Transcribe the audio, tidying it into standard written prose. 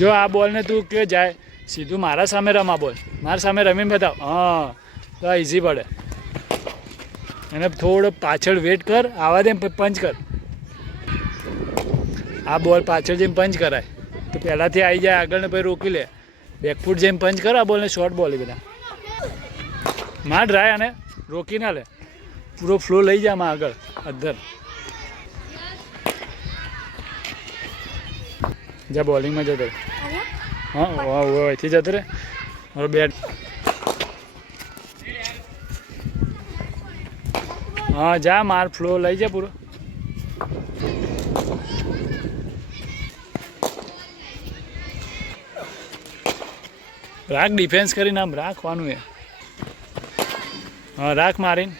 જો આ બોલને તું કે જાય સીધું મારા સામે રમ, આ બોલ મારા સામે રમીને બતાવ. હા તો ઇઝી પડે. અને થોડો પાછળ વેટ કર, આવા દે પંચ કર. આ બોલ પાછળ જઈને પંચ કરાય તો પહેલાંથી આવી જાય આગળ ને પછી રોકી લે. બેકફૂટ જઈને પંચ કર આ બોલને, શોર્ટ બોલ એ બધા ના ડ્રાય અને રોકી ના લે, પૂરો ફ્લો લઈ જાય આમાં આગળ અધર. જા બોલિંગમાં જતો રહે. હા અહીંથી જતો રહે મારો બેટ. હા જા માર ફ્લો લઈ જા પૂરો. રાખ ડિફેન્સ કરીને આમ રાખવાનું એ. હા રાખ મારીને